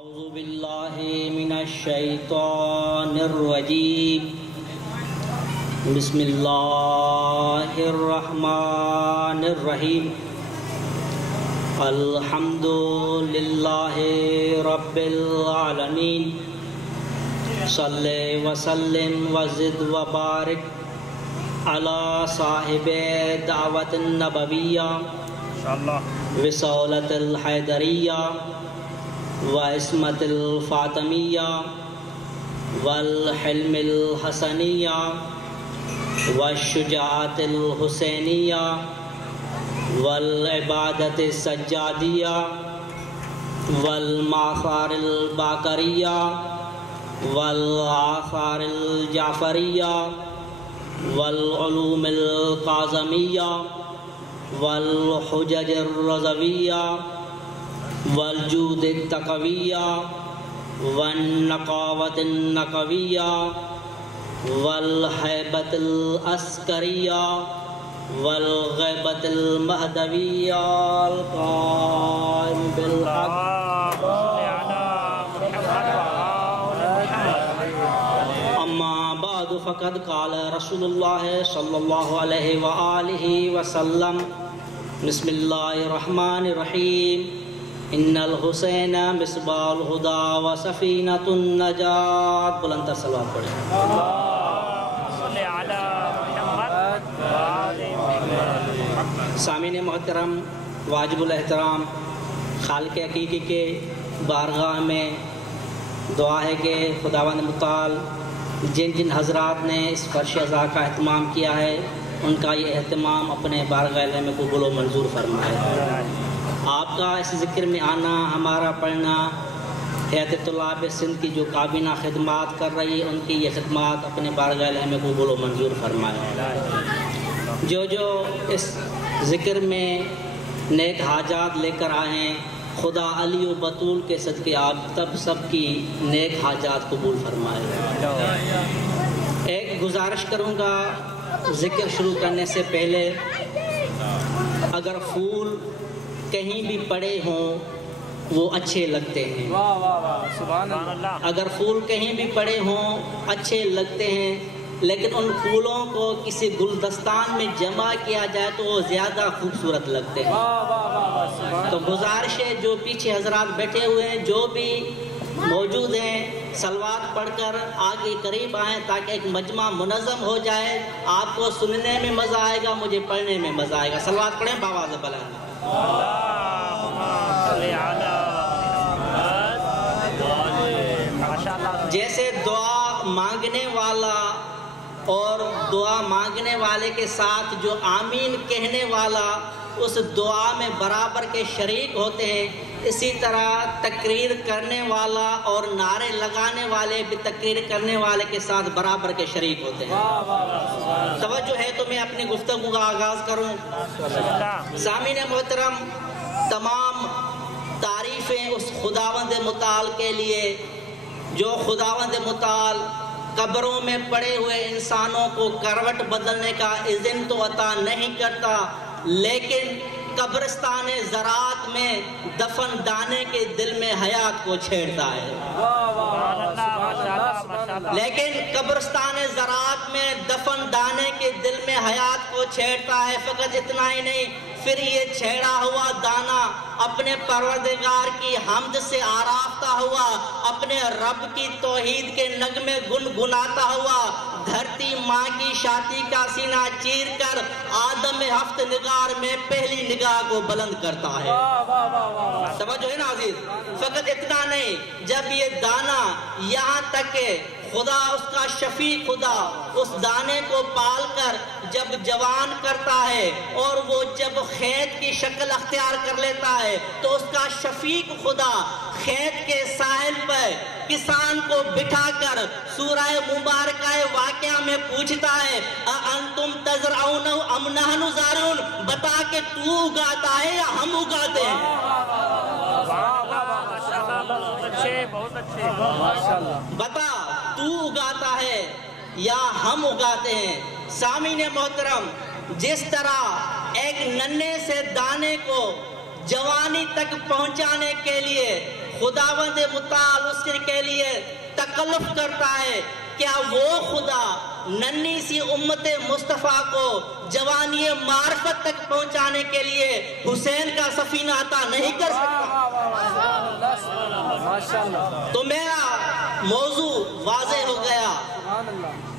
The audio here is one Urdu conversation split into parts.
اعوذ باللہ من الشیطان الرجیم بسم اللہ الرحمن الرحیم الحمد للہ رب العالمین صلی وسلم وزد وبارک علی صاحب دعوت النبویہ وصولت الحیدریہ وعصمت الفاطمیہ والحلم الحسنیہ والشجاعت الحسینیہ والعبادت السجادیہ والمآثار الباقریہ والآثار الجعفریہ والعلوم القاظمیہ والحجج الرضویہ والجود التقویہ والنقاوت النقویہ والحیبت العسکریہ والغیبت المہدویہ القائم بالحق اما بعد فقد قال رسول اللہ صلی اللہ علیہ وآلہ وسلم بسم اللہ الرحمن الرحیم ان الحسین مصباح الہدی و سفینۃ النجات. بلند تر صلوات پڑھیں. سامعین محترم، واجب الاحترام، خالق حقیقی کے بارگاہ میں دعا ہے کہ خداوند متعال جن جن حضرات نے اس فرش عزا کا اہتمام کیا ہے ان کا یہ اہتمام اپنے بارگاہ میں قبول و منظور فرمائے. آپ کا اس ذکر میں آنا، ہمارا پڑھنا، حیات طلاب سندھ کی جو کابینہ خدمات کر رہی ہے ان کی یہ خدمات اپنے بارگاہ میں قبول و منظور فرمائے. جو اس ذکر میں نیک حاجات لے کر آئیں، خدا علی و بطول کے صدقے آپ تب سب کی نیک حاجات قبول فرمائے. ایک گزارش کروں گا ذکر شروع کرنے سے پہلے، اگر پھول کہیں بھی پڑے ہوں وہ اچھے لگتے ہیں. اگر پھول کہیں بھی پڑے ہوں اچھے لگتے ہیں، لیکن ان پھولوں کو کسی گلدستان میں جمع کیا جائے تو وہ زیادہ خوبصورت لگتے ہیں. تو گزارش ہے جو پیچھے حضرات بیٹھے ہوئے ہیں، جو بھی موجود ہیں، صلوات پڑھ کر آگے قریب آئیں تاکہ ایک مجمع منظم ہو جائے. آپ کو سننے میں مزہ آئے گا، مجھے پڑھنے میں مزہ آئے گا. صلوات پڑھیں باواز بلند. جیسے دعا مانگنے والا اور دعا مانگنے والے کے ساتھ جو آمین کہنے والا اس دعا میں برابر کے شریک ہوتے ہیں، اسی طرح تقریر کرنے والا اور نعرے لگانے والے بھی تقریر کرنے والے کے ساتھ برابر کے شریک ہوتے ہیں. توجہ ہے تو میں اپنی گفتگو کا آغاز کروں. سامعین محترم، تمام تعریفیں اس خداوند متعال کے لیے جو خداوند متعال قبروں میں پڑے ہوئے انسانوں کو کروٹ بدلنے کا اذن تو عطا نہیں کرتا، لیکن قبرستان زراعت میں دفن ڈانے کے دل میں حیات کو چھیڑتا ہے. لیکن قبرستان زراعت میں دفن ڈانے کے دل میں حیات کو چھیڑتا ہے. فقط اتنا ہی نہیں، پھر یہ چھیڑا ہوا دانہ اپنے پروردگار کی حمد سے آراستہ ہوا، اپنے رب کی توحید کے نغمے گنگناتا ہوا دھرتی ماں کی چھاتی کا سینہ چیر کر آدم ہفت نگار میں پہلی نگاہ کو بلند کرتا ہے. توجہ ہے ناظرین. فقط اتنا نہیں، جب یہ دانہ یہاں تک کہ خدا اس کا شفیع خدا اس دانے کو پال کر جب جوان کرتا ہے اور وہ جب کھیت کی شکل اختیار کر لیتا ہے تو اس کا شفیق خدا کھیت کے ساحل پر کسان کو بٹھا کر سورہ مبارکہ واقعہ میں پوچھتا ہے انتم تزرعون ام نحن زارعون، بتا کہ تو اگاتا ہے یا ہم اگاتے ہیں. بتا تو اگاتا ہے یا ہم اگاتے ہیں. سامعین محترم، جس طرح ایک ننھے سے دانے کو جوانی تک پہنچانے کے لیے خداوند متعال اس کے لیے تکلف کرتا ہے، کیا وہ خدا ننھی سی امت مصطفیٰ کو جوانی معرفت تک پہنچانے کے لیے حسین کا سفینہ عطا نہیں کر سکتا؟ تو میرا موضوع واضح ہو گیا،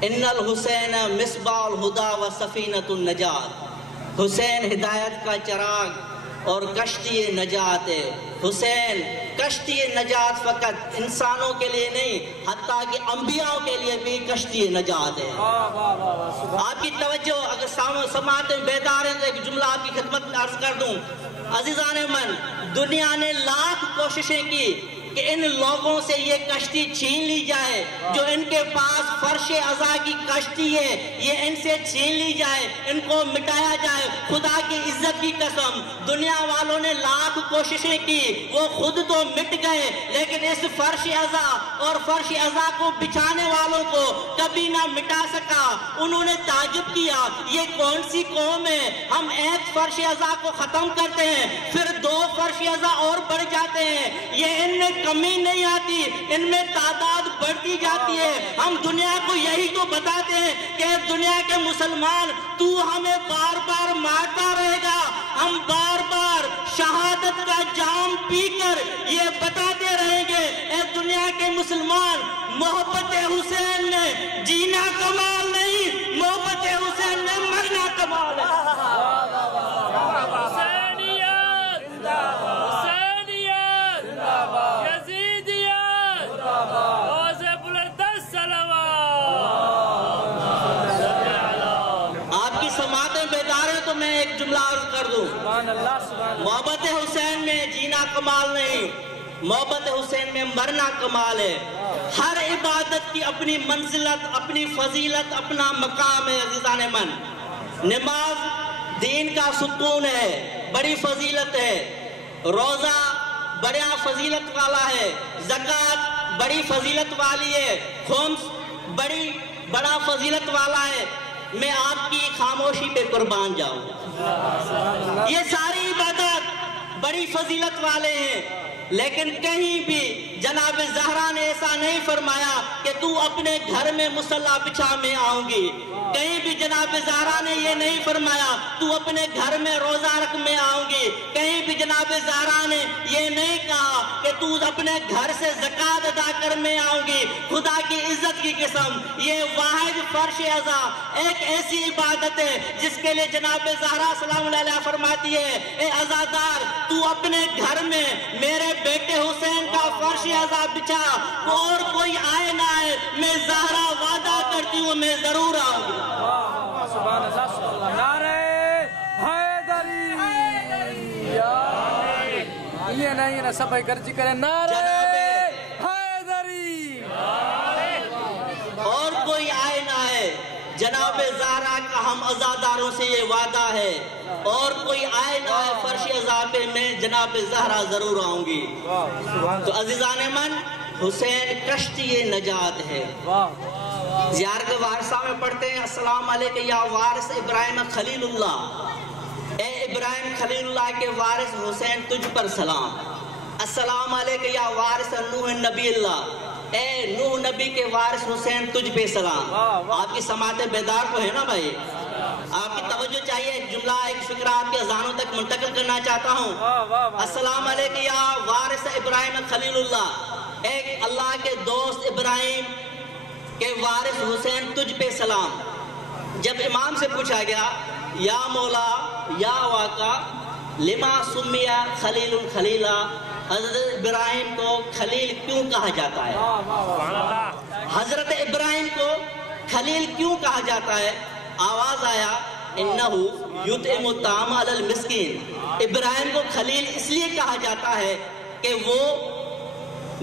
ان الحسین مصباح الہدی و سفینۃ النجات، حسین ہدایت کا چراغ اور کشتی نجات ہے۔ حسین کشتی نجات فقط انسانوں کے لیے نہیں، حتیٰ کہ انبیاء کے لیے بھی کشتی نجات ہے۔ آپ کی توجہ اگر سماعت میں بیدار ہیں تو ایک جملہ آپ کی خدمت میں عرض کر دوں۔ عزیزان من، دنیا نے لاکھ کوششیں کی کہ ان لوگوں سے یہ کشتی چھین لی جائے، جو ان کے پاس فرش عزا کی کشتی ہے یہ ان سے چھین لی جائے، ان کو مٹایا جائے۔ خدا کی عزت کی قسم، دنیا والوں نے لاکھ کوششیں کی، وہ خود تو مٹ گئے لیکن اس فرش عزا اور فرش عزا کو بچھانے والوں کو کبھی نہ مٹا سکا۔ انہوں نے تعجب کیا، یہ کون سی قوم ہے، ہم ایک فرش عزا کو ختم کرتے ہیں پھر دو فرش عزا اور بڑھ جاتے ہیں، یہ ان میں کمی نہیں آتی، ان میں تعداد بڑھتی جاتی ہے۔ ہم دنیا کو یہی تو بتاتے ہیں کہ دنیا کے مسلمان تو ہمیں بار بار مارتا رہے گا، ہم بار بار شہادت کا جام پی کر یہ بتاتے رہیں گے، اے دنیا کے مسلمان، محبت حسین میں جینا کمال نہیں، محبت حسین میں مرنا کمال ہے۔ محبت حسین میں جینا کمال نہیں، محبت حسین میں مرنا کمال ہے۔ ہر عبادت کی اپنی منزلت، اپنی فضیلت، اپنا مقام ہے۔ عزیزان من، نماز دین کا ستون ہے، بڑی فضیلت ہے، روزہ بڑا فضیلت والا ہے، زکوٰۃ بڑی فضیلت والی ہے، خمس بڑا فضیلت والا ہے۔ میں آپ کی خاموشی پہ قربان جاؤں، یہ ساری عبادات بڑی فضیلت والے ہیں، لیکن کہیں بھی جناب زہرا نے ایسا نہیں فرمایا کہ تو اپنے گھر میں مصلی بچھا میں آؤں گی، کہیں بھی جناب زہرا نے یہ نہیں فرمایا تو اپنے گھر میں روزہ رکھ میں آؤں گی، کہیں بھی جناب زہرا نے یہ نہیں کہا کہ تو اپنے گھر سے زکوٰۃ ادا کر میں آؤں گی۔ خدا کی عزت کی قسم، یہ واحد فرش عزا ایک ایسی عبادت ہے جس کے لیے جناب زہرا سلام اللہ علیہ فرماتی ہے، اے عزادار تو اپنے گھر میں میرے بیٹے حسین کا فرش عزا بچھا، اور کوئی آئے نہ آئے، میں زہرا وعدہ کرتی ہوں میں ضرور آؤں گی۔ سبحان اللہ، سبحان اللہ، نعرہ حیدری، یہ نہیں نا سب گرجی کریں، نعرہ حیدری، اور کوئی آئے نہ آئے، جناب زہرا کا ہم عزاداروں سے یہ وعدہ ہے، اور کوئی آئے نہ آئے فرش عزا پہ میں جناب زہرا ضرور آؤں گی۔ تو عزیزان من، حسین کشتی نجات ہے۔ زیارت وارثہ میں پڑھتے ہیں، السلام علیکم یا وارث ابراہیم خلیل اللہ، اے ابراہیم خلیل اللہ کے وارث حسین تجھ پر سلام۔ السلام علیکم یا وارث نوح نبی اللہ، اے نوح نبی کے وارث حسین تجھ پہ سلام۔ آپ کی سماعت بیدار کو ہے نا بھائی، آپ کی توجہ چاہیے، ایک جملہ ایک فکرہ آپ کے اذانوں تک منتقل کرنا چاہتا ہوں۔ السلام علیکم یا وارث ابراہیم خلیل اللہ، اے اللہ کے دوست ابراہیم کہ وارث حسین تجھ پہ سلام۔ جب امام سے پوچھا گیا، یا مولا یا واقع لما سمیا خلیل خلیلا، حضرت ابراہیم کو خلیل کیوں کہا جاتا ہے؟ حضرت ابراہیم کو خلیل کیوں کہا جاتا ہے؟ آواز آیا، انہو یطعم الطعام علی المسکین، ابراہیم کو خلیل اس لیے کہا جاتا ہے کہ وہ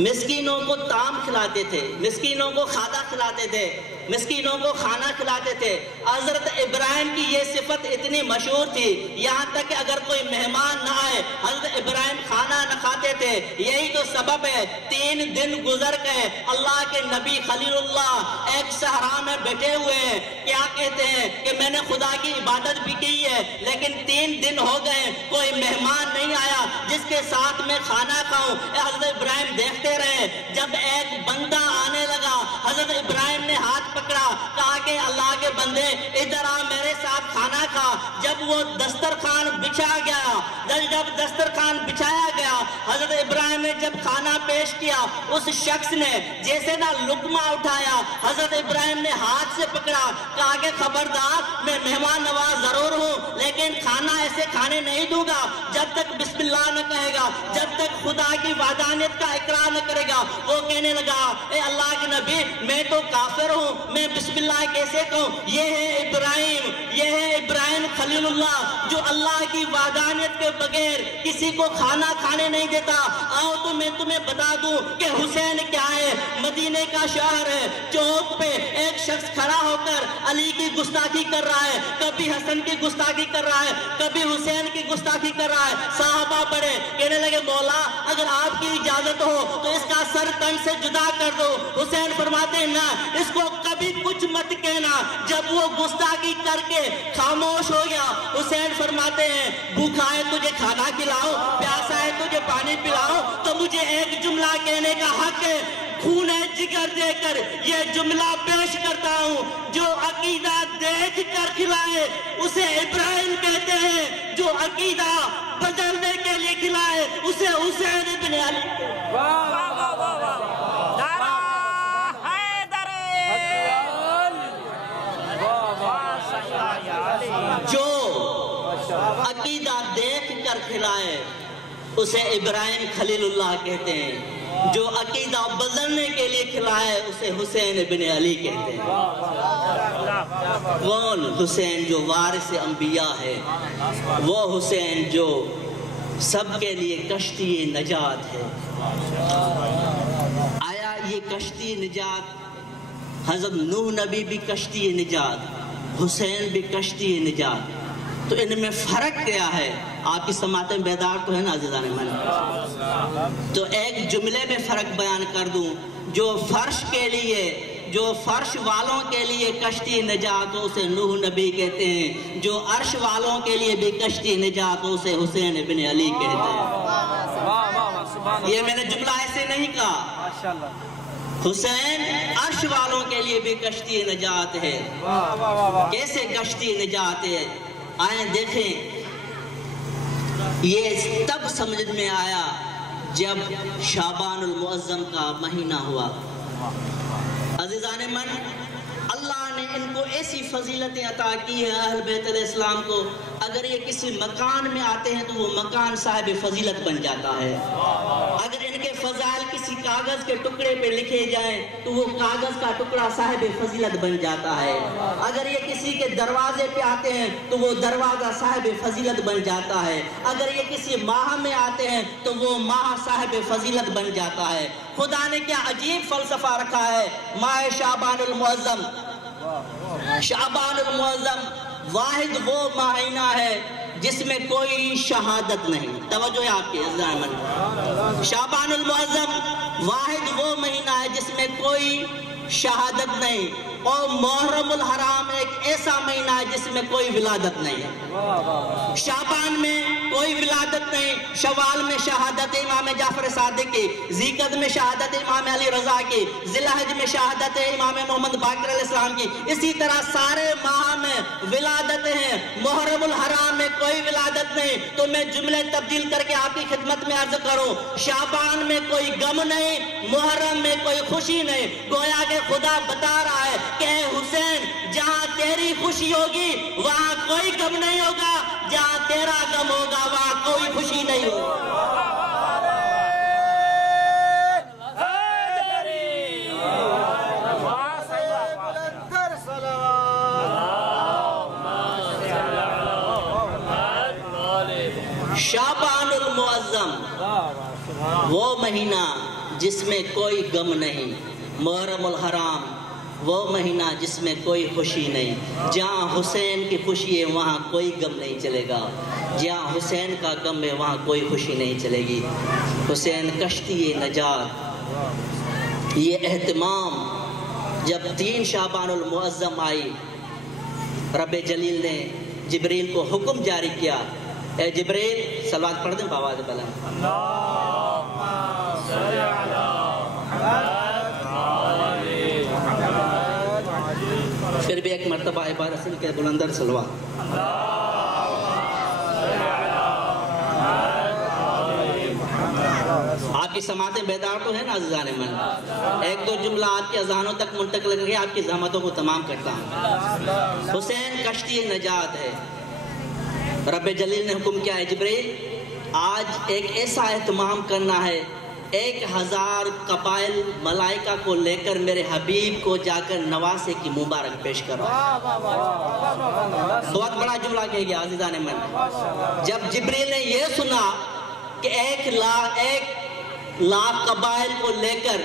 مسکینوں کو طعام کھلاتے تھے، مسکینوں کو کھانا کھلاتے تھے، مسکینوں کو کھانا کھلاتے تھے۔ حضرت ابراہیم کی یہ صفت اتنی مشہور تھی، یہاں تک کہ اگر کوئی مہمان نہ آئے حضرت ابراہیم کھانا نہ کھاتے تھے۔ یہی تو سبب ہے 3 دن گزر گئے، اللہ کے نبی خلیل اللہ ایک صحرا میں بیٹھے ہوئے ہیں، کیا کہتے ہیں کہ میں نے خدا کی عبادت بھی کی ہے لیکن 3 دن ہو گئے کوئی مہمان نہیں آیا جس کے ساتھ میں کھانا کھاؤں۔ حضرت ابراہیم بندے ادھر آ میرے ساتھ کھانا کھا. جب وہ دسترخوان بچھا گیا, جب دسترخوان بچھایا گیا, حضرت ابراہیم نے جب کھانا پیش کیا, اس شخص نے جیسے نہ لقمہ اٹھایا, حضرت ابراہیم نے ہاتھ سے پکڑا, کہا کہ خبردار میں مہمان نواز ضرور ہوں لیکن کھانا ایسے کھانے نہیں دوں گا جب تک بسم اللہ نہ کہے گا, جب تک خدا کی وحدانیت کا اقرار نہ کرے گا. وہ کہنے لگا اے اللہ کے نبی میں تو کافر ہوں, میں بسم اللہ کیسے کہوں؟ یہ ہے ابراہیم خلیل اللہ جو اللہ کی وحدانیت کے بغیر کسی کو کھانا کھانے نہیں دیتا. آؤ تو میں تمہیں بتا دوں کہ حسین کیا ہے. مدینے کا شہر ہے, چوک پہ ایک شخص کھڑا ہو کر علی کی گستاخی کر رہا ہے, کبھی حسن کی گستاخی کر رہا ہے, کبھی حسین کی گستاخی کر رہا ہے. صحابہ پڑے, کہنے لگے مولا اگر آپ کی اجازت ہو تو اس کا سر تن سے جدا کر دو. حسین فرماتے ہیں نہ, اس کو کبھی کچھ مت کہنا. جب وہ گستاخی کر کے خاموش ہو گیا, حسین فرماتے ہیں بھوکا ہے تجھے کھانا کھلاؤ, پیاسا ہے تجھے پانی پلاؤ, تو مجھے ایک جملہ کہنے کا حق ہے. خون جگر دے کر یہ جملہ پیش کرتا ہوں, جو عقیدہ دیکھ کر کھلائے اسے ابراہیم کہتے ہیں, جو عقیدہ بدلنے کے لیے کھلائے اسے حسین ابن علی. جو عقیدہ دیکھ کر کھلائے اسے ابراہیم خلیل اللہ کہتے ہیں, جو عقیدہ بدلنے کے لیے کھلائے اسے حسین ابن علی کہتے ہیں. کون حسین جو وارث انبیاء ہے, وہ حسین جو سب کے لیے کشتی نجات ہے. آیا یہ کشتی نجات, حضرت نوح نبی بھی کشتی نجات, حسین بھی کشتی نجات, تو ان میں فرق کیا ہے؟ آپ کی سماعتیں بیدار تو ہے نا عزیزان من؟ تو ایک جملے میں فرق بیان کر دوں. جو فرش کے لیے, جو فرش والوں کے لیے کشتی نجات ہو اسے نوح نبی کہتے ہیں, جو عرش والوں کے لیے بھی کشتی نجات ہو اسے حسین ابن علی کہتے ہیں. یہ میں نے جملہ ایسے نہیں کہا. حسین عرش والوں کے لیے بھی کشتی نجات ہے. کیسے کشتی نجات ہے؟ آئیں دیکھیں. یہ تب سمجھ میں آیا جب شعبان المعظم کا مہینہ ہوا. عزیزان من, اللہ نے ان کو ایسی فضیلتیں عطا کی ہے اہل بیت علیہ السلام کو, اگر یہ کسی مکان میں آتے ہیں تو وہ مکان صاحب فضیلت بن جاتا ہے. اگر ان کے فضائل کسی کاغذ کے ٹکڑے پہ لکھے جائیں تو وہ کاغذ کا ٹکڑا صاحب فضیلت بن جاتا ہے. اگر یہ کسی کے دروازے پہ آتے ہیں تو وہ دروازہ صاحب فضیلت بن جاتا ہے. اگر یہ کسی ماہ میں آتے ہیں تو وہ ماہ صاحب فضیلت بن جاتا ہے. خدا نے کیا عجیب فلسفہ رکھا ہے. ماہ شعبان المعظم, شعبان المعظم واحد وہ مہینہ ہے جس میں کوئی شہادت نہیں. توجہ ہے آپ کے عزیزان من, شعبان المعظم واحد وہ مہینہ ہے جس میں کوئی شہادت نہیں. اور محرم الحرام ایک ایسا مہینہ ہے جس میں کوئی ولادت نہیں ہے. شعبان میں کوئی ولادت نہیں, شوال میں شہادت امام جعفر صادق کی, ذیقعد میں شہادت امام علی رضا کی, ذی الحج میں شہادت امام محمد باقر علیہ السلام کی. اسی طرح سارے ماہ میں ولادت ہیں. محرم الحرام میں کوئی ولادت نہیں. تو میں جملے تبدیل کر کے آپ کی خدمت میں عرض کروں, شعبان میں کوئی غم نہیں, محرم میں کوئی خوشی نہیں. گویا کہ خدا بتا رہا ہے کہ حسین جہاں تیری خوشی ہوگی وہاں کوئی غم نہیں ہوگا, جہاں تیرا غم ہوگا وہاں کوئی خوشی نہیں ہوگی. شعبان المعظم وہ مہینہ جس میں کوئی غم نہیں. محرم الحرام وہ مہینہ جس میں کوئی خوشی نہیں. جہاں حسین کی خوشی ہے وہاں کوئی غم نہیں چلے گا, جہاں حسین کا غم ہے وہاں کوئی خوشی نہیں چلے گی. حسین کشتی نجات. یہ اہتمام جب 3 شعبان المعظم آئی, رب جلیل نے جبریل کو حکم جاری کیا, اے جبریل صلوات پڑھ دیں بآواز بلند. پھر بھی ایک مرتبہ عبارت رسول کے بلندر سلوا. آپ کی سماعتیں بیدار تو ہے نا عزیزان من؟ ایک دو جملہ آپ کی اذانوں تک منتقل کر کے آپ کی زحمتوں کو تمام کرتا ہوں. حسین کشتی نجات ہے. رب جلیل نے حکم کیا ہے جبریل آج ایک ایسا اہتمام کرنا ہے 1000 قبائل ملائکہ کو لے کر میرے حبیب کو جا کر نواسے کی مبارک پیش کرو. بہت بڑا جملہ کہہ گیا عزیزان من. جب جبریل نے یہ سنا کہ 1 لاکھ قبائل کو لے کر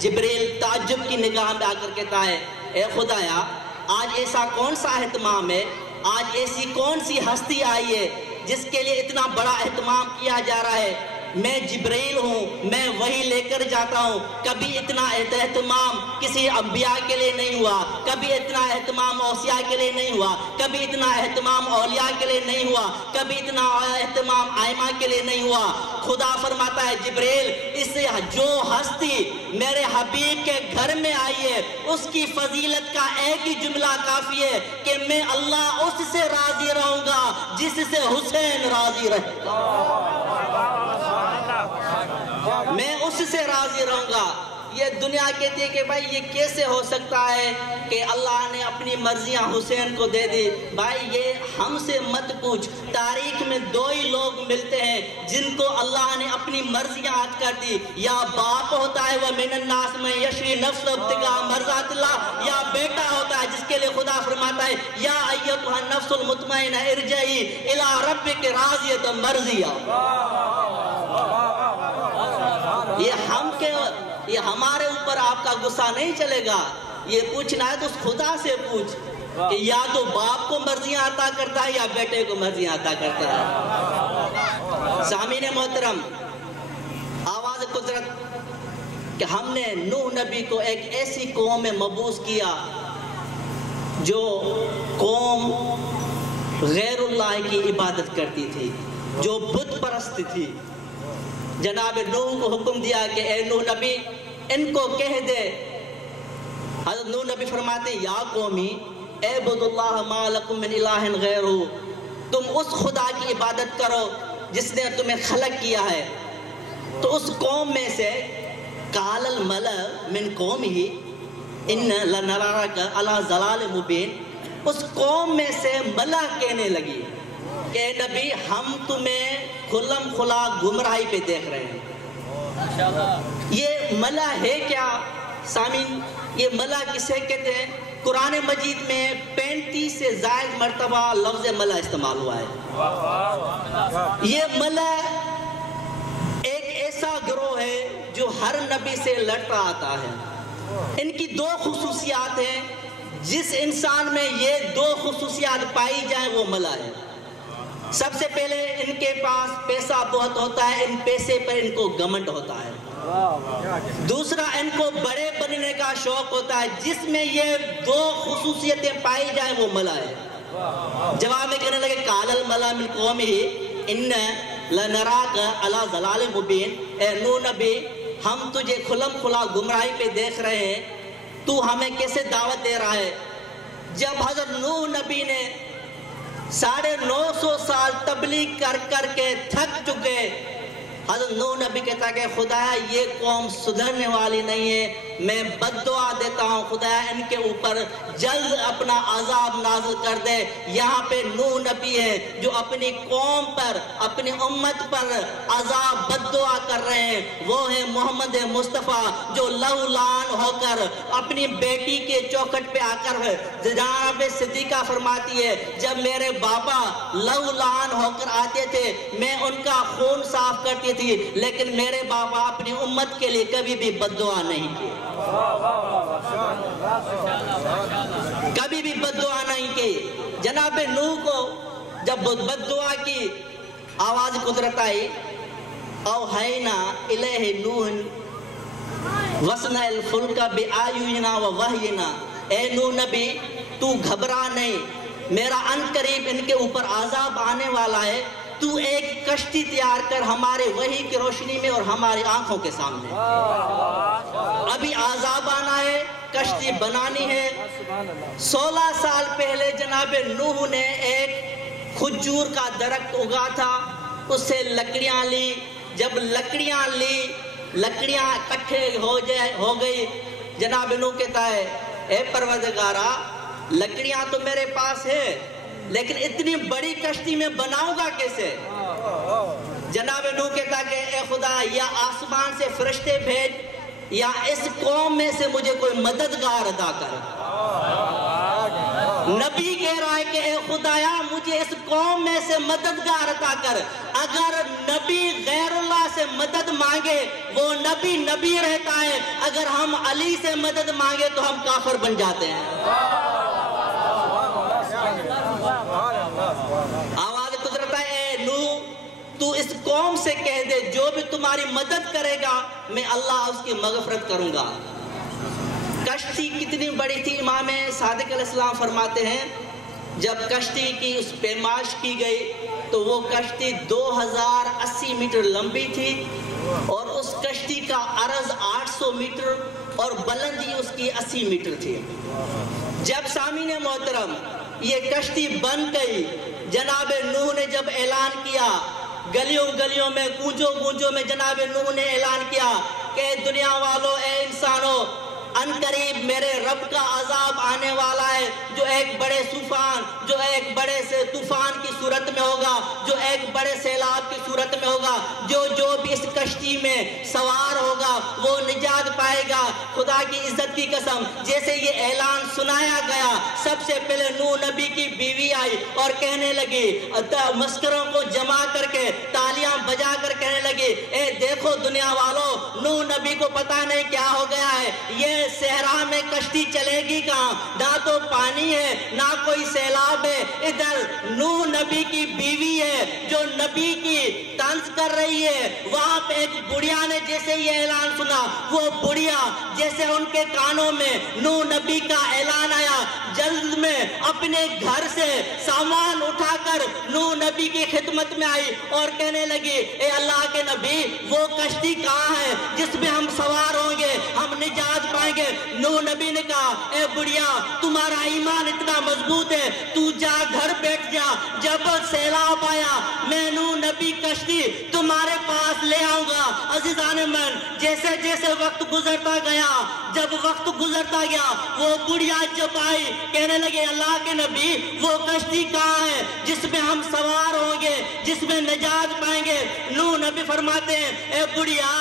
جبریل تعجب کی نگاہ میں آ کر کہتا ہے اے خدایا آج ایسا کون سا اہتمام ہے, آج ایسی کون سی ہستی آئی ہے جس کے لیے اتنا بڑا اہتمام کیا جا رہا ہے. میں جبریل ہوں, میں وہی لے کر جاتا ہوں. کبھی اتنا اہتمام کسی انبیاء کے لیے نہیں ہوا, کبھی اتنا اہتمام اوصیاء کے لیے نہیں ہوا, کبھی اتنا اہتمام اولیاء کے لیے نہیں ہوا, کبھی اتنا اہتمام ائمہ کے لیے نہیں ہوا. خدا فرماتا ہے جبریل اس سے جو ہستی میرے حبیب کے گھر میں آئی ہے اس کی فضیلت کا ایک ہی جملہ کافی ہے کہ میں اللہ اس سے راضی رہوں گا جس سے حسین راضی رہے گا. میں اس سے راضی رہوں گا. یہ دنیا کہتی ہے کہ بھائی یہ کیسے ہو سکتا ہے کہ اللہ نے اپنی مرضیاں حسین کو دے دی. بھائی یہ ہم سے مت پوچھ. تاریخ میں 2 ہی لوگ ملتے ہیں جن کو اللہ نے اپنی مرضیاں عطا کر دی. یا باپ ہوتا ہے وہ من الناس میں یشری نفس ابتغاء مرضات اللہ, یا بیٹا ہوتا ہے جس کے لیے خدا فرماتا ہے یا ایتھا النفس المطمئنہ ارجعی الی ربک راضیۃ مرضیہ. یہ ہمارے اوپر آپ کا غصہ نہیں چلے گا. یہ پوچھنا ہے تو اس خدا سے پوچھ کہ یا تو باپ کو مرضیاں عطا کرتا ہے یا بیٹے کو مرضیاں عطا کرتا ہے. سامعین محترم, آواز قدرت کہ ہم نے نوح نبی کو ایک ایسی قوم میں مبعوث کیا جو قوم غیر اللہ کی عبادت کرتی تھی, جو بت پرست تھی. جناب نوح کو حکم دیا کہ اے نوح نبی ان کو کہہ دے. حضرت نوح نبی فرماتے یا قومی اعبدوا اللہ ما لکم من الہ غیرہ, تم اس خدا کی عبادت کرو جس نے تمہیں خلق کیا ہے. تو اس قوم میں سے قال الملأ من قومہ ان لنراک علی ضلال مبین, اس قوم میں سے ملا کہنے لگی کہ اے نبی ہم تمہیں کھلم کھلا گمراہی پہ دیکھ رہے ہیں. یہ ملا ہے کیا سامعین؟ یہ ملا کسے کہتے ہیں؟ قرآن مجید میں 35 سے زائد مرتبہ لفظ ملا استعمال ہوا ہے. یہ ملا ایک ایسا گروہ ہے جو ہر نبی سے لڑتا آتا ہے. ان کی 2 خصوصیات ہیں. جس انسان میں یہ 2 خصوصیات پائی جائیں وہ ملا ہے. سب سے پہلے ان کے پاس پیسہ بہت ہوتا ہے, ان پیسے پر ان کو گھمنڈ ہوتا ہے. دوسرا ان کو بڑے بننے کا شوق ہوتا ہے. جس میں یہ 2 خصوصیتیں پائی جائیں وہ ملا ہے. جواب میں کہنے لگے قال الملأ من قومہ ان لنراک علی ضلال مبین, اے نوح نبی ہم تجھے کھلم کھلا گمراہی پہ دیکھ رہے ہیں, تو ہمیں کیسے دعوت دے رہا ہے؟ جب حضرت نوح نبی نے 950 سال تبلیغ کر کر کے تھک چکے, حضرت نوح نبی کہتا کہ خدایا یہ قوم سدھرنے والی نہیں ہے, میں بد دعا دیتا ہوں خدایا ان کے اوپر جلد اپنا عذاب نازل کر دے. یہاں پہ نوح نبی ہے جو اپنی قوم پر اپنی امت پر عذاب بد دعا کر رہے ہیں. وہ ہے محمد مصطفیٰ جو لہو لعان ہو کر اپنی بیٹی کے چوکھٹ پہ آ کر جناب صدیقہ فرماتی ہے جب میرے بابا لہو لعان ہو کر آتے تھے میں ان کا خون صاف کرتی تھی, لیکن میرے بابا اپنی امت کے لیے کبھی بھی بد دعا نہیں کی, کبھی بھی بد دعا نہیں کی. جناب نوح کو جب بد دعا کی آواز قدرت آئی اوحینا الیہ نوح وصنع الفلک بآیوننا ووحینا, اے نوح نبی تو گھبرا نہیں, میرا ان قریب ان کے اوپر عذاب آنے والا ہے, تو ایک کشتی تیار کر ہمارے وحی کی روشنی میں اور ہماری آنکھوں کے سامنے. ابھی عذاب آنا ہے, کشتی کشتی بنانی ہے 16 سال پہلے جناب نوح نے ایک کھجور کا درخت اگا تھا، اس سے لکڑیاں لی، جب لکڑیاں اکٹھے ہو گئی، جناب نوح کہتا ہے اے پروردگارا لکڑیاں تو میرے پاس ہے لیکن اتنی بڑی کشتی میں بناؤں گا کیسے؟ جناب نوح کہتا کہ اے خدا یا آسمان سے فرشتے بھیج یا اس قوم میں سے مجھے کوئی مددگار عطا کر۔ نبی کہہ رہا ہے کہ اے خدایا مجھے اس قوم میں سے مددگار عطا کر۔ اگر نبی غیر اللہ سے مدد مانگے وہ نبی رہتا ہے، اگر ہم علی سے مدد مانگے تو ہم کافر بن جاتے ہیں۔ آواز گزرتا ہے اے نوح تو اس قوم سے کہہ دے جو بھی تمہاری مدد کرے گا میں اللہ اس کی مغفرت کروں گا۔ کشتی کتنی بڑی تھی؟ امام صادق علیہ السلام فرماتے ہیں جب کشتی کی اس پیمائش کی گئی تو وہ کشتی 2080 میٹر لمبی تھی اور اس کشتی کا عرض 800 میٹر اور بلندی اس کی 80 میٹر تھی۔ جب سامعین محترم یہ کشتی بن گئی، جناب نوح نے جب اعلان کیا، گلیوں میں گونجوں میں جناب نوح نے اعلان کیا کہ دنیا والوں اے انسانوں ان قریب میرے رب کا عذاب آنے والا ہے جو ایک بڑے طوفان کی صورت میں ہوگا، جو ایک بڑے سیلاب کی صورت میں ہوگا، جو بھی اس کشتی میں سوار ہوگا وہ نجات پائے گا۔ خدا کی عزت کی قسم جیسے یہ اعلان سنایا گیا سب سے پہلے نوح نبی کی بیوی آئی اور کہنے لگی، مسکروں کو جمع کر کے تالیاں بجا کر کہنے لگی اے دیکھو دنیا والوں نوح نبی کو پتہ نہیں کیا ہو گیا ہے، یہ صحرا میں کشتی چلے گی کہاں، نہ تو پانی ہے نہ کوئی سیلاب ہے، ادھر نوح نبی کی بیوی ہے جو نبی کی طنز کر رہی ہے۔ وہاں پہ ایک بڑھیا نے جیسے یہ اعلان سنا، وہ بڑھیا جیسے ان کے کانوں میں نوح نبی کا اعلان آیا، جلد میں اپنے گھر سے سامان اٹھا کر نوح نبی کی خدمت میں آئی اور کہنے لگی اے اللہ کے نبی وہ کشتی کہاں ہے جس میں ہم سوار ہوں گے، ہم نجات پائیں گے؟ نوح نبی نے کہا اے بڑھیا تمہارا ایمان اتنا مضبوط ہے تو جا گھر بیٹھ جا، جب سیلاب آیا میں نوح نبی کشتی تمہارے پاس لے آؤں گا۔ عزیزان من جیسے وقت گزرتا گیا، جب وقت گزرتا گیا وہ بڑھیا جب آئی کہنے لگے اللہ کے نبی وہ کشتی کہاں ہے جس میں ہم سوار ہوں گے، جس میں نجات پائیں گے؟ نوح نبی فرماتے ہیں اے بڑھیا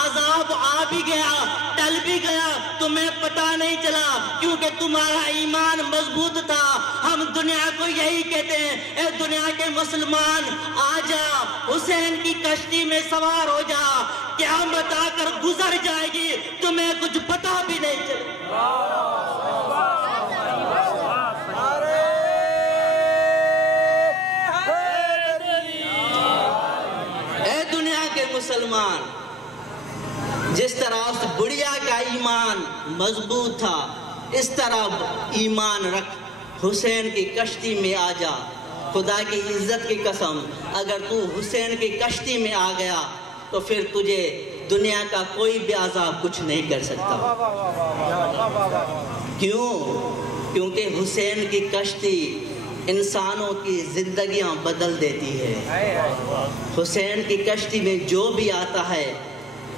عذاب آ بھی گیا ٹل بھی گیا، تمہیں پتہ نہیں چلا کیونکہ تمہارا ایمان مضبوط تھا۔ ہم دنیا کو یہی کہتے ہیں اے دنیا کے مسلمان آ جا حسین کی کشتی میں سوار ہو جا، قیامت آ کر گزر جائے گی تمہیں کچھ پتہ بھی نہیں چلے۔ اے دنیا کے مسلمان جس طرح اس بڑھیا کا ایمان مضبوط تھا اس طرح ایمان رکھ، حسین کی کشتی میں آ جا۔ خدا کی عزت کی قسم اگر تو حسین کی کشتی میں آ گیا تو پھر تجھے دنیا کا کوئی بھی عذاب کچھ نہیں کر سکتا۔ کیونکہ حسین کی کشتی انسانوں کی زندگیاں بدل دیتی ہے۔ حسین کی کشتی میں جو بھی آتا ہے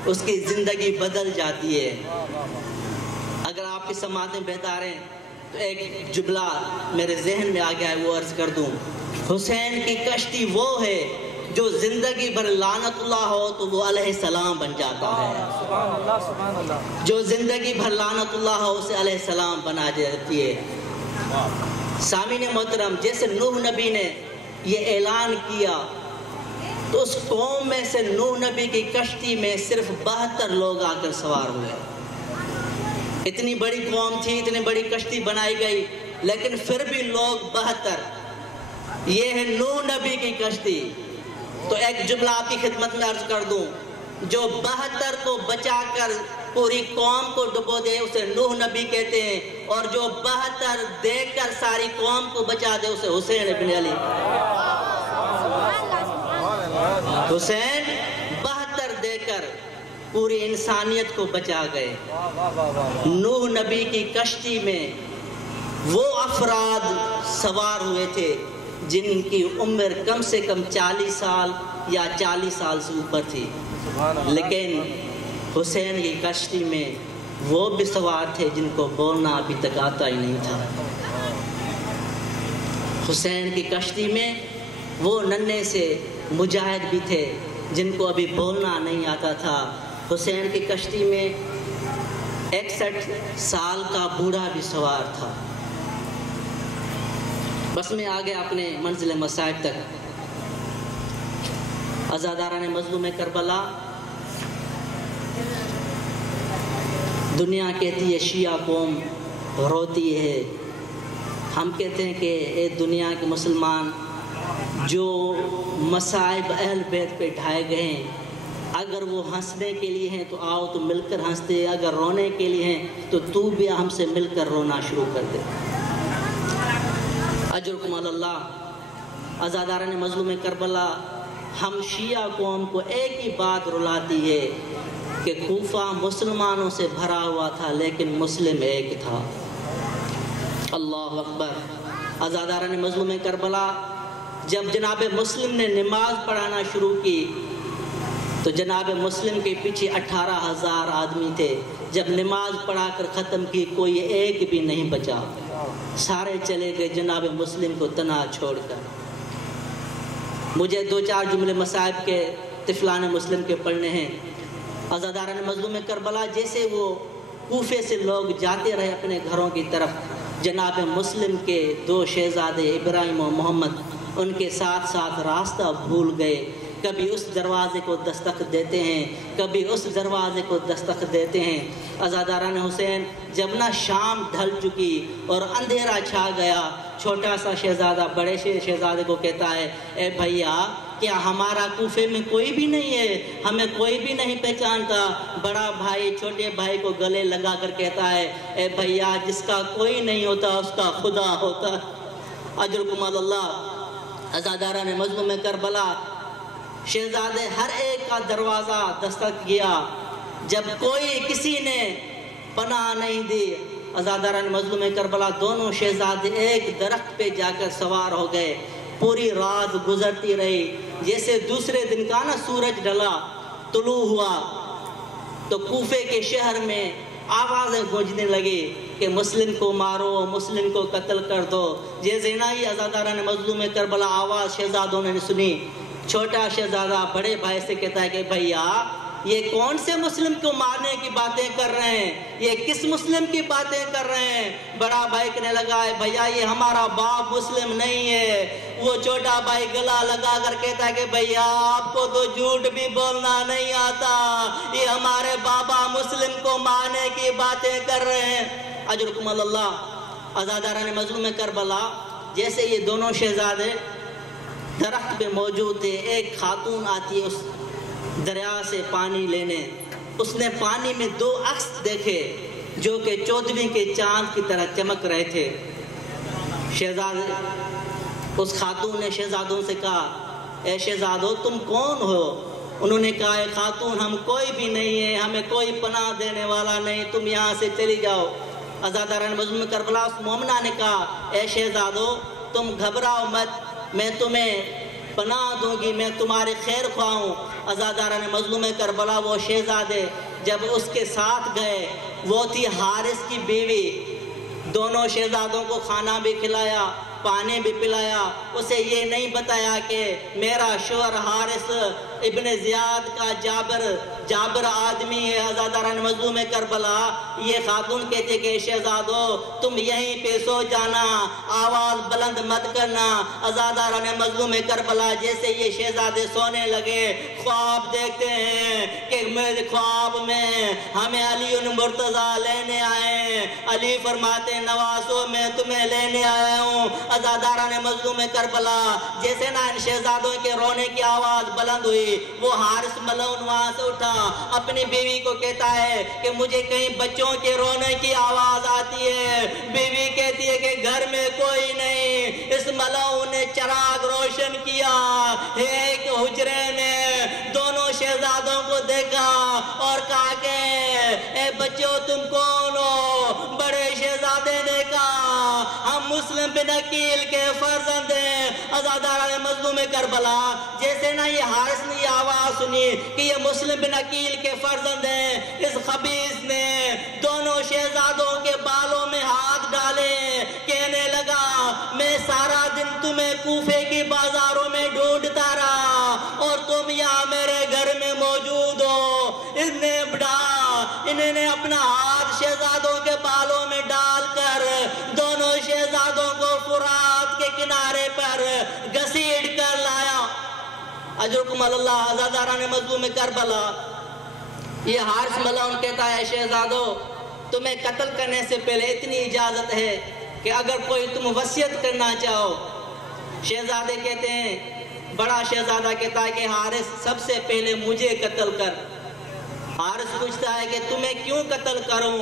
اس کی زندگی بدل جاتی ہے۔ اگر آپ کی سماعتیں بیدار ہیں تو ایک جملہ میرے ذہن میں آ گیا ہے وہ عرض کر دوں۔ حسین کی کشتی وہ ہے جو زندگی بھر لعنت اللہ ہو تو وہ علیہ السلام بن جاتا ہے، جو زندگی بھر لعنت اللہ ہو اسے علیہ السلام بنا جاتی ہے۔ سامعین محترم جیسے نوح نبی نے یہ اعلان کیا تو اس قوم میں سے نوح نبی کی کشتی میں صرف 72 لوگ آ کر سوار ہوئے۔ اتنی بڑی قوم تھی، اتنی بڑی کشتی بنائی گئی لیکن پھر بھی لوگ 72۔ یہ ہے نوح نبی کی کشتی۔ تو ایک جملہ آپ کی خدمت میں عرض کر دوں، جو 72 کو بچا کر پوری قوم کو ڈبو دے اسے نوح نبی کہتے ہیں، اور جو 72 دے کر ساری قوم کو بچا دے اسے حسین ابن علی۔ حسین 72 دے کر پوری انسانیت کو بچا گئے۔ نوح نبی کی کشتی میں وہ افراد سوار ہوئے تھے جن کی عمر کم سے کم 40 سال یا 40 سال سے اوپر تھی، لیکن حسین کی کشتی میں وہ بھی سوار تھے جن کو بولنا ابھی تک آتا ہی نہیں تھا۔ حسین کی کشتی میں وہ ننھے سے مجاہد بھی تھے جن کو ابھی بولنا نہیں آتا تھا۔ حسین کی کشتی میں 61 سال کا بوڑھا بھی سوار تھا۔ بس میں آگے اپنے منزل مصائب تک۔ عزاداران مظلوم کربلا، دنیا کہتی ہے شیعہ قوم روتی ہے، ہم کہتے ہیں کہ اے دنیا کے مسلمان، جو مصائب اہل بیت پہ ڈھائے گئے ہیں، اگر وہ ہنسنے کے لیے ہیں تو آؤ تو مل کر ہنستے، اگر رونے کے لیے ہیں تو بھی ہم سے مل کر رونا شروع کر دے۔ اجرکم اللہ۔ عزاداران مظلوم کربلا، ہم شیعہ قوم کو ایک ہی بات رلاتی ہے کہ کوفہ مسلمانوں سے بھرا ہوا تھا لیکن مسلم ایک تھا۔ اللہ اکبر۔ عزاداران مظلوم کربلا، جب جناب مسلم نے نماز پڑھانا شروع کی تو جناب مسلم کے پیچھے 18,000 آدمی تھے۔ جب نماز پڑھا کر ختم کی کوئی ایک بھی نہیں بچا، سارے چلے گئے جناب مسلم کو تنہا چھوڑ کر۔ مجھے 2-4 جملے مصائب کے طفلان مسلم کے پڑھنے ہیں۔ عزاداران مظلوم کربلا، جیسے وہ کوفے سے لوگ جاتے رہے اپنے گھروں کی طرف، جناب مسلم کے 2 شہزادے ابراہیم و محمد ان کے ساتھ ساتھ راستہ بھول گئے۔ کبھی اس دروازے کو دستک دیتے ہیں، کبھی اس دروازے کو دستک دیتے ہیں۔ عزاداران حسین، جب نہ شام ڈھل چکی اور اندھیرا چھا گیا، چھوٹا سا شہزادہ بڑے شہزادے کو کہتا ہے، اے بھیا، کیا ہمارا کوفے میں کوئی بھی نہیں ہے؟ ہمیں کوئی بھی نہیں پہچانتا۔ بڑا بھائی چھوٹے بھائی کو گلے لگا کر کہتا ہے، اے بھیا، جس کا کوئی نہیں ہوتا اس کا خدا ہوتا۔ اجرکم اللہ۔ عزاداران مظلوم کربلا، شہزادے ہر ایک کا دروازہ دستک کیا، جب کوئی کسی نے پناہ نہیں دی، عزاداران مظلوم کربلا دونوں شہزادے ایک درخت پہ جا کر سوار ہو گئے۔ پوری رات گزرتی رہی، جیسے دوسرے دن کا نا سورج ڈھلا، طلوع ہوا تو کوفے کے شہر میں آوازیں گونجنے لگی کہ مسلم کو مارو، مسلم کو قتل کر دو۔ جیسے نا ہی عزاداران مظلوم کربلا آواز شہزادوں نے سنی، چھوٹا شہزادہ بڑے بھائی سے کہتا ہے کہ بھیا، یہ کون سے مسلم کو مارنے کی باتیں کر رہے ہیں؟ یہ کس مسلم کی باتیں کر رہے ہیں؟ بڑا بھائی کہنے لگا ہے، بھیا یہ ہمارا باپ مسلم نہیں ہے۔ وہ چھوٹا بھائی گلا لگا کر کہتا ہے کہ بھیا آپ کو تو جھوٹ بھی بولنا نہیں آتا، یہ ہمارے بابا مسلم کو مارنے کی باتیں کر رہے ہیں۔ اجرکم اللہ۔ عزاداران مظلوم کربلا، جیسے یہ دونوں شہزادے درخت پہ موجود تھے، ایک خاتون آتی ہے اس دریا سے پانی لینے۔ اس نے پانی میں 2 عکس دیکھے جو کہ 14ویں کے چاند کی طرح چمک رہے تھے۔ شہزادے، اس خاتون نے شہزادوں سے کہا، اے شہزادو تم کون ہو؟ انہوں نے کہا، اے خاتون، ہم کوئی بھی نہیں ہے، ہمیں کوئی پناہ دینے والا نہیں، تم یہاں سے چلی جاؤ۔ عزاداران مظلوم کربلا، اس مومنہ نے کہا، اے شہزادو تم گھبراؤ مت، میں تمہیں پناہ دوں گی، میں تمہارے خیر خواہ ہوں۔ عزاداران مظلوم کربلا، وہ شہزادے جب اس کے ساتھ گئے، وہ تھی حارث کی بیوی۔ دونوں شہزادوں کو کھانا بھی کھلایا، پانی بھی پلایا۔ اسے یہ نہیں بتایا کہ میرا شوہر حارث ابن زیاد کا جابر آدمی ہے۔ عزاداران مظلوم کربلا، یہ خاتون کہتے کہ شہزادو تم یہیں پہ سو جانا، آواز بلند مت کرنا۔ عزاداران مظلوم کربلا، جیسے یہ شہزادے سونے لگے، خواب دیکھتے ہیں کہ میرے خواب میں ہمیں علی مرتضیٰ لینے آئے۔ علی فرماتے نواسو میں تمہیں لینے آیا ہوں۔ عزاداران مظلوم کربلا، جیسے نا ان شہزادوں کے رونے کی آواز بلند ہوئی، وہ حارث ملعون وہاں سے اٹھا، اپنی بیوی کو کہتا ہے کہ مجھے کہیں بچوں کے رونے کی آواز آتی ہے۔ بیوی کہتی ہے کہ گھر میں کوئی نہیں۔ اس ملعون نے چراغ روشن کیا، ایک حجرے نے دونوں شہزادوں کو دیکھا، اور کہا کہ اے بچوں تم کون ہو؟ بڑے شہزادے نے کہا ہم مسلم بن عقیل کے فرزند ہیں، عزاداران مظلوم کربلا۔ جیسے نا یہ حارث نے یہ آواز سنی کہ یہ مسلم بن عقیل کے فرزند ہیں، اس خبیث نے دونوں شہزادوں کے بالوں میں ہاتھ ڈالے، کہنے لگا میں سارا دن تمہیں کوفے کی بازاروں میں ڈھونڈتا رہا اور تم یہاں میرے گھر میں موجود ہو۔ انہیں نے اپنا ہاتھ شہزادوں کے بالوں میں ڈال کر دونوں شہزادوں کو فرات کے کنارے پر گھسیٹ کر لایا۔ اجرکم اللہ عزاداران مظلوم کربلا، یہ حارث ملعون کہتا ہے شہزادو تمہیں قتل کرنے سے پہلے اتنی اجازت ہے کہ اگر کوئی تم وصیت کرنا چاہو۔ شہزادے کہتے ہیں، بڑا شہزادہ کہتا ہے کہ حارث سب سے پہلے مجھے قتل کر۔ حارث پوچھتا ہے کہ تمہیں کیوں قتل کروں؟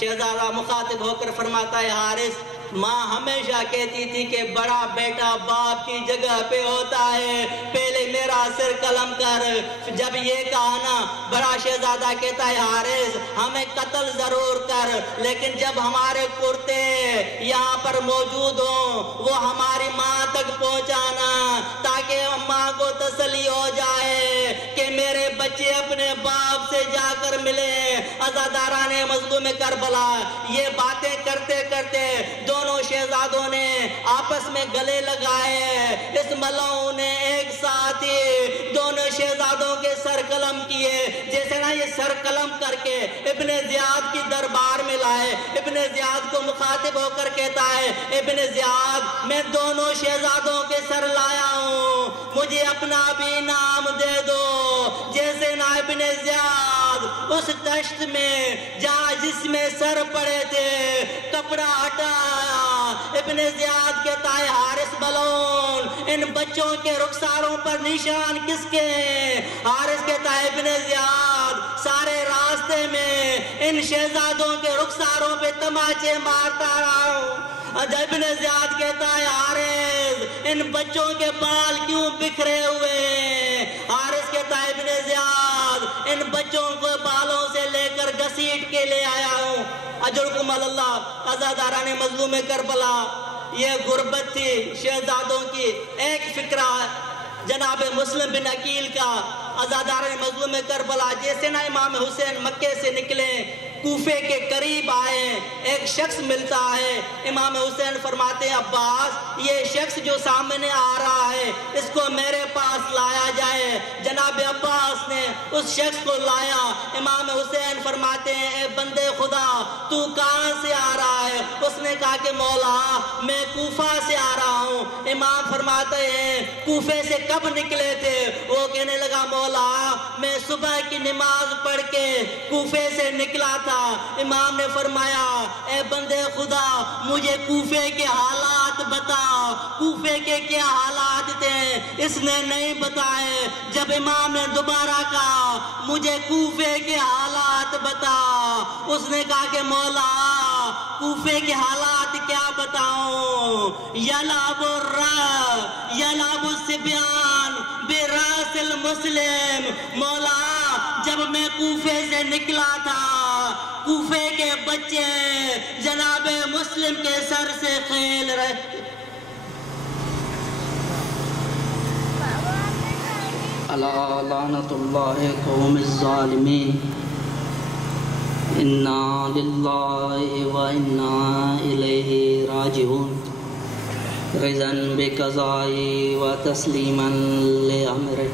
شہزادہ مخاطب ہو کر فرماتا ہے حارث ماں ہمیشہ کہتی تھی کہ بڑا بیٹا باپ کی جگہ پہ ہوتا ہے، پہلے میرا سر قلم کر۔ جب یہ کہا نا بڑا شہزادہ کہتا ہے حارث ہمیں قتل ضرور کر، لیکن جب ہمارے کرتے یہاں پر موجود ہوں وہ ہماری ماں تک پہنچانا تاکہ ماں کو تسلی ہو جائے کہ میرے بچے اپنے باپ سے جا کر ملے۔ عزاداران مظلوم کربلا، یہ باتیں کرتے کرتے دونوں شہزادوں نے آپس میں گلے لگائے۔ اس ملعون نے ایک ساتھ ہی دونوں شہزادوں کے سر قلم کیے۔ جیسے نا یہ سر قلم کر کے ابن زیاد کی دربار میں لائے، ابن زیاد کو مخاطب ہو کر کہتا ہے ابن زیاد میں دونوں شہزادوں کے سر لایا ہوں، مجھے اپنا بھی نام دے دو۔ جیسے نا ابن زیاد اس دشت میں جہاں جس میں سر پڑے تھے کپڑا ہٹایا، ابن زیاد کہتا ہے حارث ملعون ان بچوں کے رخساروں پر نشان کس کے ہیں؟ حارث کہتا ہے ابن زیاد سارے راستے میں ان شہزادوں کے رخساروں پہ تماچے مارتا رہا ہوں۔ ابن زیاد کہتا ہے حارث ان بچوں کے بال کیوں بکھرے ہوئے ہیں؟ حارث کہتا ہے ابن زیاد ان بچوں کو بالوں سے لے کر گھسیٹ کے لے آیا ہوں۔ اجرکم اللہ عزاداران مظلوم کربلا، یہ غربت تھی شہزادوں کی۔ ایک فکرہ جناب مسلم بن عقیل کا، عزاداران مظلوم کربلا، جیسے نا امام حسین مکے سے نکلے کوفے کے قریب آئے، ایک شخص ملتا ہے، امام حسین فرماتے ہیں عباس یہ شخص جو سامنے آ رہا ہے اس کو میرے پاس لایا جائے۔ جناب عباس نے اس شخص کو لایا۔ امام حسین فرماتے ہیں اے بندے خدا تو کہاں سے آ رہا ہے؟ اس نے کہا کہ مولا میں کوفہ سے آ رہا ہوں۔ امام فرماتے ہیں کوفے سے کب نکلے تھے؟ وہ کہنے لگا مولا میں صبح کی نماز پڑھ کے کوفے سے نکلا تھا۔ امام نے فرمایا اے بندے خدا مجھے کوفے کے حالات بتا، کوفے کے کیا حالات تھے؟ اس نے نہیں بتائے۔ جب امام نے دوبارہ کہا مجھے کوفے کے حالات بتا، اس نے کہا کہ مولا کوفے کے حالات کیا بتاؤں؟ یلعب الصبیان براس المسلم، مولا جب میں کوفے سے نکلا تھا کوفے کے بچے جناب مسلم کے سر سے کھیل رہے۔ الا لعنت اللہ قوم الظالمین، انا للہ و انا الیہ راجعون، رضا بقضائی و تسلیما لامرہ۔